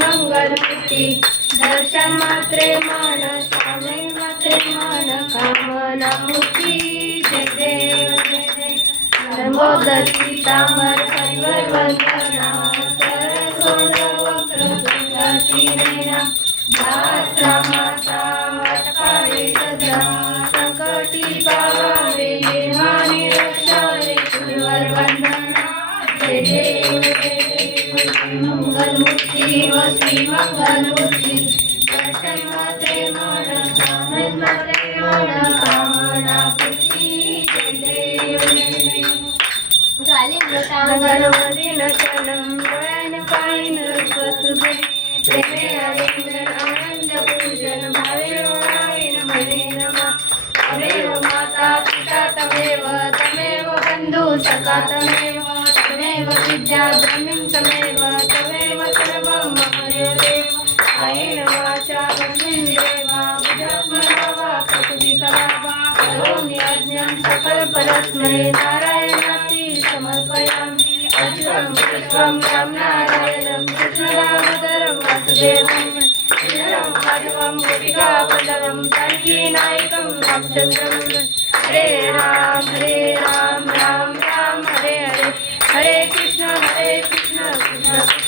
मंगलमूर्ती दर्शन मात्रे मन स्वामी मात्रे मन कामना मूर्ती जय देव जय देव लंबोदर पीतांबर परिवर वंदना सरस्वत वक्रतुंडी नयना दासा माता वटकाळे सदा संकटी पावावे हानी रक्षावे परिवर वंदना जय देव जय देव मंगलमूर्ती वसी मंगलमूर्ती दर्शन मात्रे मन स्वामी मात्रे मन कामना पूर्ती जय देव जय देव गणपती नचनम डोळ्याने पाहिन स्वतुभे प्रेमे आलिंगन आनंद पूजन भावे ओळावीन म्हणे नमा तमेव माता पिता तमेव बंधू सखा तमेव विद्या ब्रह्मीं तमेव सर्वं मम देव आयेन वाचा ब्रह्मेन्द्रेवा बुद्धात्मना वा प्रकृतिकला करोमि यज्ञं सकलपरस्मै नारायणाति समर्पयामि अच्युतं पुष्पं तं नारायणं कृष्णदामोदरं वासुदेवं श्रीधरं माधवं गोपिकावल्लभं जानकीनायकं रामचन्द्रं हरे राम राम राम हरे हरे हरे कृष्ण कृष्ण